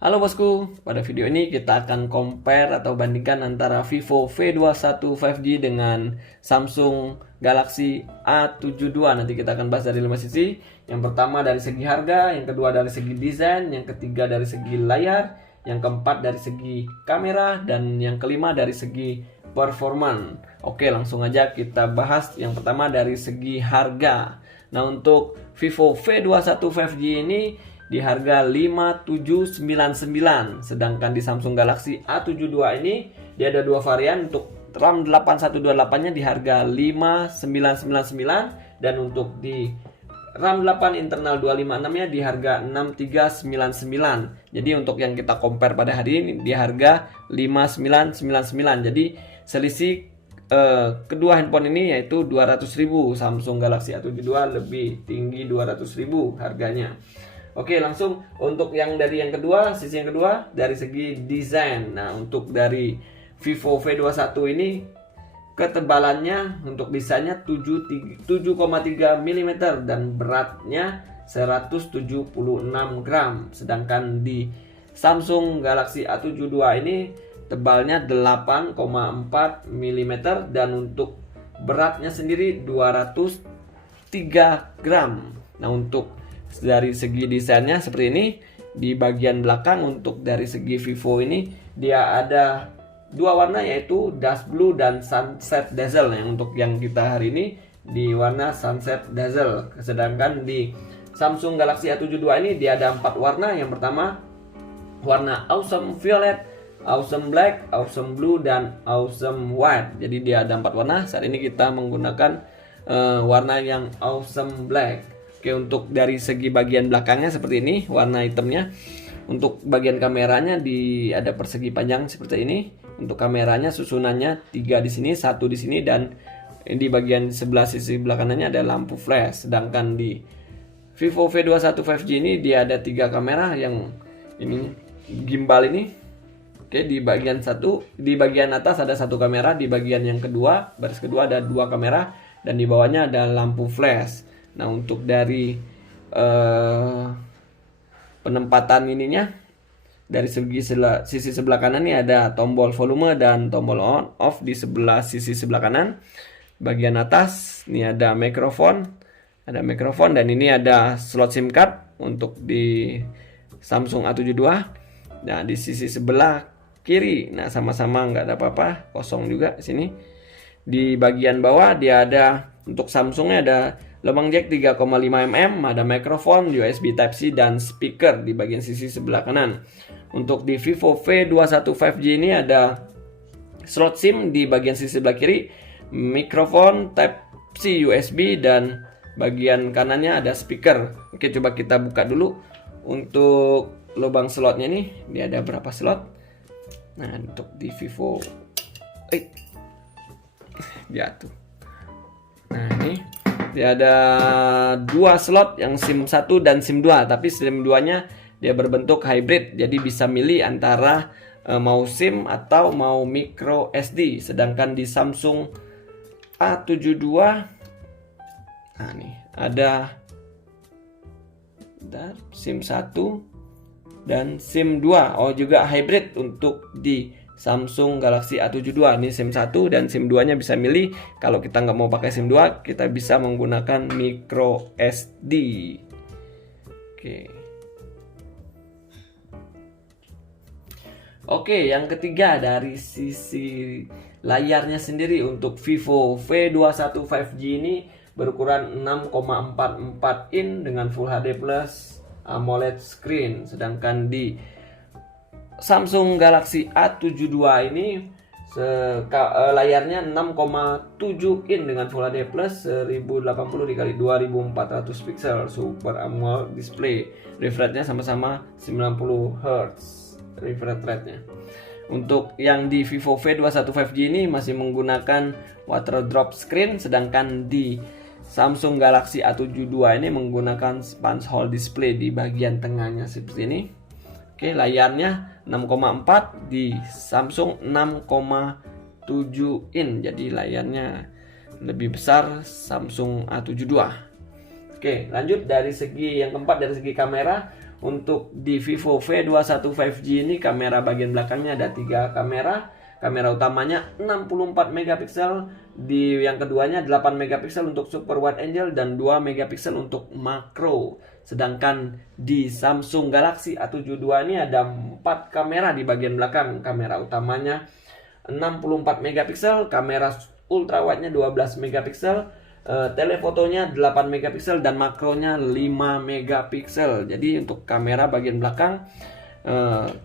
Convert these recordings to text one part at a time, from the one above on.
Halo bosku, pada video ini kita akan compare atau bandingkan antara Vivo V21 5G dengan Samsung Galaxy A72. Nanti kita akan bahas dari 5 sisi. Yang pertama dari segi harga, yang kedua dari segi desain, yang ketiga dari segi layar, yang keempat dari segi kamera, dan yang kelima dari segi performan. Oke, langsung aja kita bahas yang pertama dari segi harga. Nah, untuk Vivo V21 5G ini di harga 5799, sedangkan di Samsung Galaxy A72 ini dia ada dua varian. Untuk RAM 8128-nya di harga 5999, dan untuk di RAM 8 internal 256-nya di harga 6399. Jadi untuk yang kita compare pada hari ini di harga 5999. Jadi selisih kedua handphone ini yaitu 200.000. Samsung Galaxy A72 lebih tinggi 200.000 harganya. Oke, langsung untuk yang dari yang kedua, sisi yang kedua dari segi desain. Nah, untuk dari Vivo V21 ini ketebalannya untuk desainnya 7,3 mm dan beratnya 176 gram. Sedangkan di Samsung Galaxy A72 ini tebalnya 8,4 mm dan untuk beratnya sendiri 203 gram. Nah, untuk dari segi desainnya seperti ini. Di bagian belakang untuk dari segi Vivo ini dia ada dua warna, yaitu Dust Blue dan Sunset Dazzle. Yang untuk yang kita hari ini di warna Sunset Dazzle. Sedangkan di Samsung Galaxy A72 ini dia ada 4 warna. Yang pertama warna Awesome Violet, Awesome Black, Awesome Blue, dan Awesome White. Jadi dia ada 4 warna. Saat ini kita menggunakan warna yang Awesome Black. Oke, untuk dari segi bagian belakangnya seperti ini warna hitamnya. Untuk bagian kameranya ada persegi panjang seperti ini. Untuk kameranya susunannya 3 di sini, 1 di sini, dan di bagian sebelah sisi belakangnya ada lampu flash. Sedangkan di Vivo V21 5G ini dia ada 3 kamera. Yang ini gimbal ini. Oke, di bagian atas ada 1 kamera, di bagian yang kedua, baris kedua ada 2 kamera, dan di bawahnya ada lampu flash. Nah, untuk dari penempatan ininya dari sisi sebelah kanan ini ada tombol volume dan tombol on off di sebelah sisi sebelah kanan. Bagian atas ini ada mikrofon, dan ini ada slot SIM card untuk di Samsung A72. Nah, di sisi sebelah kiri, nah sama-sama nggak ada apa-apa, kosong juga di sini. Di bagian bawah dia ada untuk Samsungnya ada lubang jack 3,5 mm, ada mikrofon, USB Type-C, dan speaker di bagian sisi sebelah kanan. Untuk di Vivo V21 5G ini ada slot SIM di bagian sisi sebelah kiri, mikrofon Type-C USB, dan bagian kanannya ada speaker. Oke, coba kita buka dulu. Untuk lubang slotnya nih, dia ada berapa slot? Nah, untuk di Vivo jatuh. Nah, ini dia ada 2 slot, yang SIM 1 dan SIM 2, tapi SIM 2-nya dia berbentuk hybrid, jadi bisa milih antara mau SIM atau mau micro SD. Sedangkan di Samsung A72 nah nih ada SIM 1 dan SIM 2. Oh, juga hybrid untuk di Samsung Galaxy A72. Ini SIM 1 dan SIM 2-nya bisa milih. Kalau kita nggak mau pakai SIM 2, kita bisa menggunakan micro SD. Oke, yang ketiga dari sisi layarnya sendiri. Untuk Vivo V21 5G ini berukuran 6,44 in dengan Full HD Plus AMOLED screen. Sedangkan di Samsung Galaxy A72 ini layarnya 6,7 in dengan Full HD Plus 1080 x 2400 pixel Super AMOLED display. Refresh nya sama-sama 90 Hz refresh rate-nya. Untuk yang di Vivo V21 5G ini masih menggunakan water drop screen, sedangkan di Samsung Galaxy A72 ini menggunakan sponge hole display di bagian tengahnya seperti ini. Oke, layarnya 6,4, di Samsung 6,7 in. Jadi layarnya lebih besar Samsung A72. Oke, lanjut dari segi yang keempat, dari segi kamera. Untuk di Vivo V21 5G ini kamera bagian belakangnya ada 3 kamera. Kamera utamanya 64 megapiksel, di yang keduanya 8 megapiksel untuk super wide angle dan 2 megapiksel untuk makro. Sedangkan di Samsung Galaxy A72 ini ada 4 kamera di bagian belakang. Kamera utamanya 64 megapiksel, kamera ultra wide-nya 12 megapiksel, telefotonya 8 megapiksel dan makronya 5 megapiksel. Jadi untuk kamera bagian belakang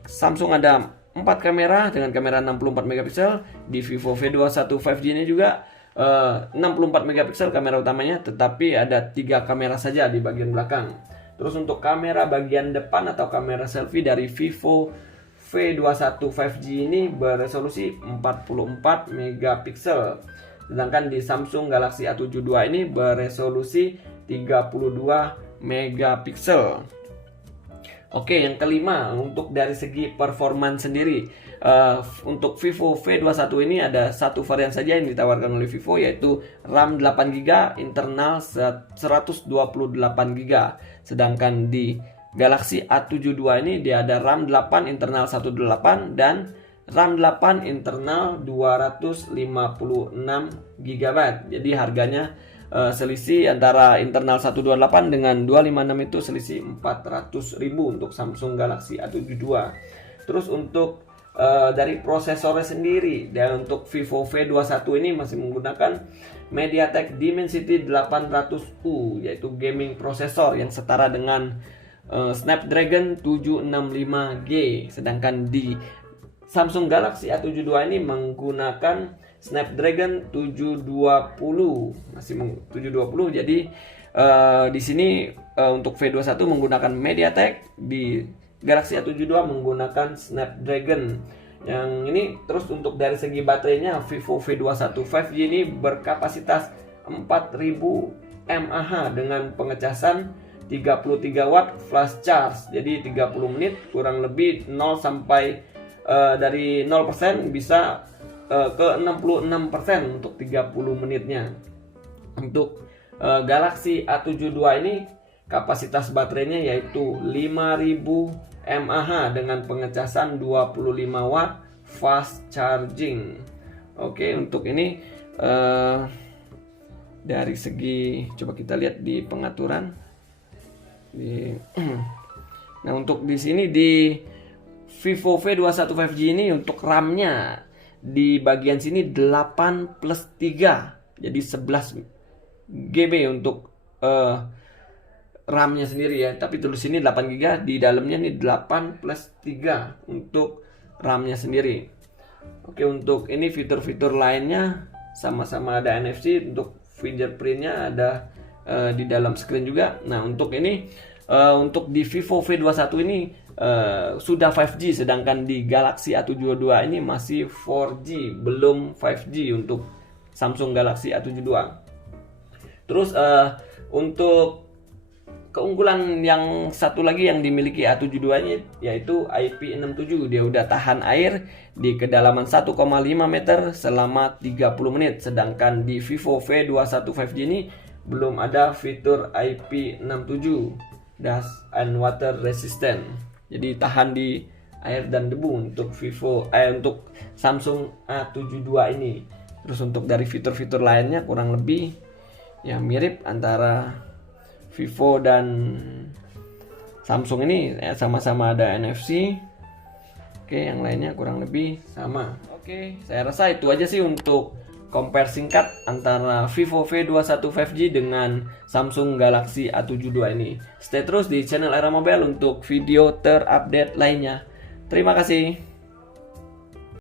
Samsung ada 4 kamera dengan kamera 64 megapiksel. Di Vivo V21 5G ini juga 64 megapiksel kamera utamanya, tetapi ada 3 kamera saja di bagian belakang. Terus untuk kamera bagian depan atau kamera selfie dari Vivo V21 5G ini beresolusi 44 megapiksel. Sedangkan di Samsung Galaxy A72 ini beresolusi 32 megapiksel. Oke, yang kelima, untuk dari segi performance sendiri, untuk Vivo V21 ini ada satu varian saja yang ditawarkan oleh Vivo, yaitu RAM 8GB, internal 128GB. Sedangkan di Galaxy A72 ini dia ada RAM 8, internal 128, dan RAM 8, internal 256GB. Jadi harganya selisih antara internal 128 dengan 256 itu selisih 400.000 untuk Samsung Galaxy A72. Terus untuk dari prosesornya sendiri, dan untuk Vivo V21 ini masih menggunakan MediaTek Dimensity 800U, yaitu gaming prosesor yang setara dengan Snapdragon 765G. Sedangkan di Samsung Galaxy A72 ini menggunakan Snapdragon 720, masih 720. Jadi di sini untuk V21 menggunakan MediaTek, di Galaxy A72 menggunakan Snapdragon. Yang ini terus untuk dari segi baterainya, Vivo V21 5G ini berkapasitas 4000 mAh dengan pengecasan 33 watt flash charge. Jadi 30 menit kurang lebih 0 sampai dari 0% bisa ke 66% untuk 30 menitnya. Untuk Galaxy A72 ini kapasitas baterainya yaitu 5000 mAh dengan pengecasan 25 watt fast charging. Oke, untuk ini dari segi, coba kita lihat di pengaturan. Nah, untuk di sini di Vivo V21 5G ini untuk RAM-nya di bagian sini 8 plus 3, jadi 11 GB untuk RAM-nya sendiri ya. Tapi tulis sini 8 GB, di dalamnya nih 8 plus 3 untuk RAM-nya sendiri. Oke, untuk ini fitur-fitur lainnya sama-sama ada NFC, untuk fingerprint-nya ada di dalam screen juga. Nah, untuk ini untuk di Vivo V21 ini sudah 5G, sedangkan di Galaxy A72 ini masih 4G, belum 5G untuk Samsung Galaxy A72. Terus untuk keunggulan yang satu lagi yang dimiliki A72 ini yaitu IP67. Dia udah tahan air di kedalaman 1,5 meter selama 30 menit. Sedangkan di Vivo V21 5G ini belum ada fitur IP67, dust and water resistant. Jadi tahan di air dan debu untuk untuk Samsung A72 ini. Terus untuk dari fitur-fitur lainnya kurang lebih ya mirip antara Vivo dan Samsung ini ya, sama-sama ada NFC. Oke, yang lainnya kurang lebih sama. Oke, saya rasa itu aja sih untuk compare singkat antara Vivo V21 5G dengan Samsung Galaxy A72 ini. Stay terus di channel Era Mobile untuk video terupdate lainnya. Terima kasih.